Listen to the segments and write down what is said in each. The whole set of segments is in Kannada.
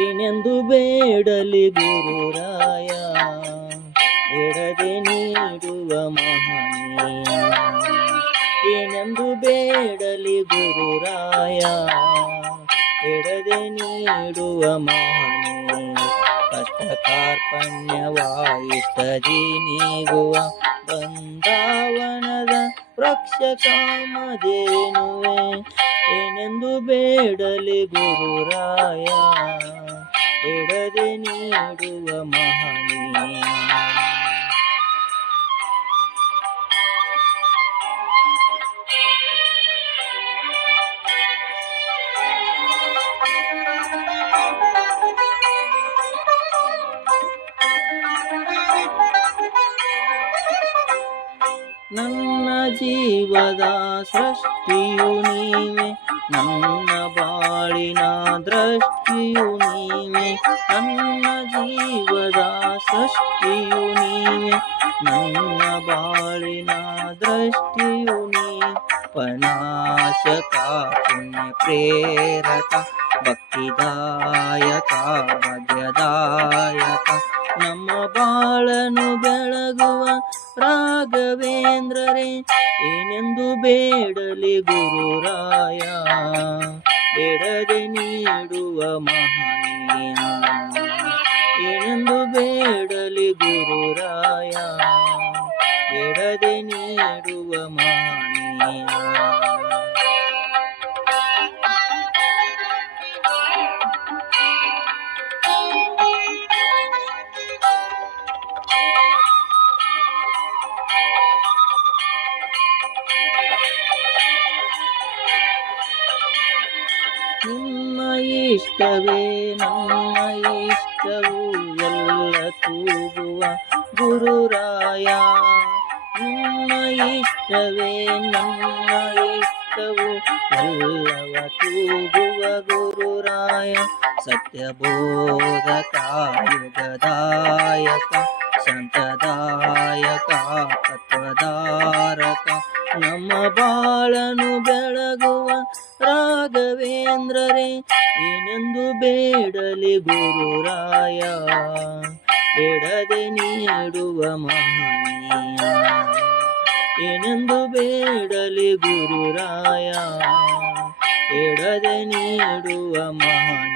ಏನೆಂದು ಬೇಡಲಿ ಗುರುರಾಯ, ಎಡದೆ ನೀಡುವ ಮಹನೀಯ. ಏನೆಂದು ಬೇಡಲಿ ಗುರುರಾಯ, ಎಡದೆ ನೀಡುವ ಮಹನೀಯ. ಕಷ್ಟ ಕಾರ್ಪಣ್ಯವಾಯಿತದಿ ನೀಗುವ ಬೃಂದಾವನದ ವೃಕ್ಷ ಕಾಮಧೇನುವೆ. ಏನೆಂದು ಬೇಡಲಿ ಗುರುರಾಯ, ಎಡದೆ ನೀಡುವ ಮಹನೀಯ. ನನ್ನ ಜೀವದ ಸೃಷ್ಟಿಯು ನೀವೆ, ನನ್ನ ಬಾಳಿನ ದೃಷ್ಟಿಯು ನೀವೆ. ನನ್ನ ಜೀವದ ಸೃಷ್ಟಿಯು ನೀವೆ, ನನ್ನ ಬಾಳಿನ ದೃಷ್ಟಿಯು ನೀವೆ. ಪನಾಶಕ ಪುಣ್ಯ ಪ್ರೇರಕ ಭಕ್ತಿದಾಯಕ ಭಾಗ್ಯದಾಯಕ, ನಮ್ಮ ಬಾಳನು ಬೆಳಗುವ ರಾಘವೇಂದ್ರರೇ. ಏನೆಂದು ಬೇಡಲಿ ಗುರುರಾಯ, ಬೇಡದೆ ನೀಡುವ ಮಹನೀಯ. ಏನೆಂದು ಬೇಡಲಿ ಗುರುರಾಯ, ಬೇಡದೆ ನೀಡುವ ಮಹನೀಯ. ನಿಮ್ಮ ಇಷ್ಟವೇ ನನ್ನ ಇಷ್ಟವು, ಎಲ್ಲ ತೂಗುವ ಗುರುರಾಯ. ನಿಮ್ಮ ಇಷ್ಟವೇ ನನ್ನ ಇಷ್ಟವು, ಎಲ್ಲವ ತೂಗುವ ಗುರುರಾಯ. ಸತ್ಯಬೋಧಕ ಯುಗದಾಯಕ ಶಾಂತದಾಯಕ ತತ್ವಧಾರಕ, ನಮ್ಮ ಬಾಳನು ಬೆಳಗುವ ರಾಘವೇಂದ್ರರೇ. ಏನೆಂದು ಬೇಡಲಿ ಗುರುರಾಯ, ಬೇಡದೆ ನೀಡುವ ಮಹನೀಯ. ಏನೆಂದು ಬೇಡಲಿ ಗುರುರಾಯ, ಬೇಡದೆ ನೀಡುವ ಮಹನೀಯ.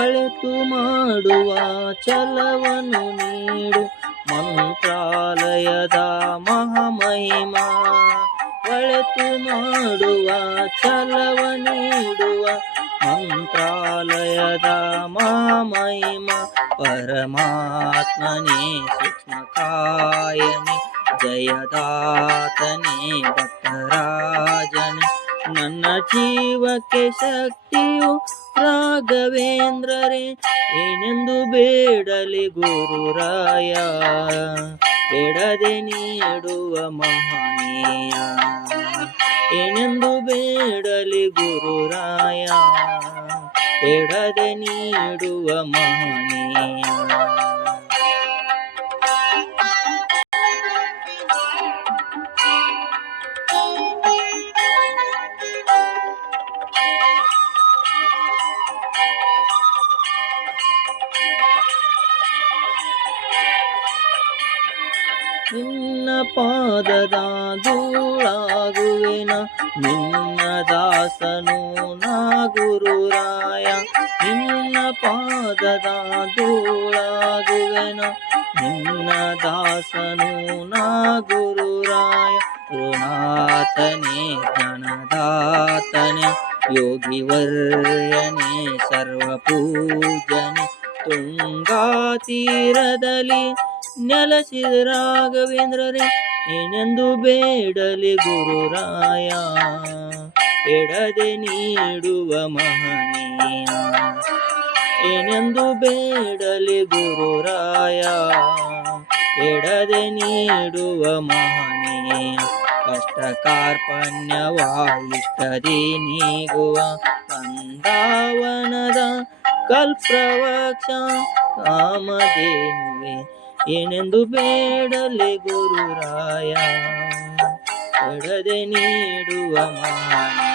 ಒಳಿತು ಮಾಡುವ ಛಲವನ್ನು ನೀಡು ಮಂತ್ರಾಲಯದ ಮಹಾಮಹಿಮಾ. ಒಳಿತು ಮಾಡುವ ಛಲವ ನೀಡುವ ಮಂತ್ರಾಲಯದ ಮಹಾಮಹಿಮಾ. ಪರಮಾತ್ಮನೇ ಸೂಕ್ಷ್ಮಕಾಯನೇ ಜಯದಾತನೇ ಭಕ್ತರಾಜನೇ, ನನ್ನ ಜೀವಕ್ಕೆ ಶಕ್ತಿಯು ರಾಘವೇಂದ್ರರೇ. ಏನೆಂದು ಬೇಡಲಿ ಗುರುರಾಯ, ಬೇಡದೆ ನೀಡುವ ಮಹನೀಯ. ಏನೆಂದು ಬೇಡಲಿ ಗುರುರಾಯ, ಬೇಡದೆ ನೀಡುವ ಮಹನೀಯ. ನಿನ್ನ ಪಾದದ ಧೂಳಾಗುವೆನ, ನಿನ್ನ ದಾಸನು ನಾ ಗುರುರಾಯ. ನಿನ್ನ ಪಾದದ ಧೂಳಾಗುವೆನ, ನಿನ್ನ ದಾಸನು ನಾ ಗುರುರಾಯ. ಗುರುನಾಥನೇ ಜ್ಞಾನದಾತನೇ ಯೋಗಿವರ್ಯನೇ ಸರ್ವಪೂಜನೆ, ತುಂಗಾ ತೀರದಲ್ಲಿ ನೆಲೆಸಿದ ರಾಘವೇಂದ್ರರೇ. ಏನೆಂದು ಬೇಡಲಿ ಗುರುರಾಯ, ಬೇಡದೆ ನೀಡುವ ಮಹನೀಯ. ಏನೆಂದು ಬೇಡಲಿ ಗುರುರಾಯ, ಬೇಡದೆ ನೀಡುವ ಮಹನೀಯ. ಕಷ್ಟ ಕಾರ್ಪಣ್ಯವಾಯಿಷ್ಟದಿ ನೀಗುವ ಕಂದಾವನದ ಕಲ್ಪ್ರವಕ್ಷ ಕಾಮಧೇನುವೆ ಏನೆಂದು ಬೇಡಲೆ ಗುರುರಾಯ ಎಡದೆ ನೀಡುವ ಮಾನ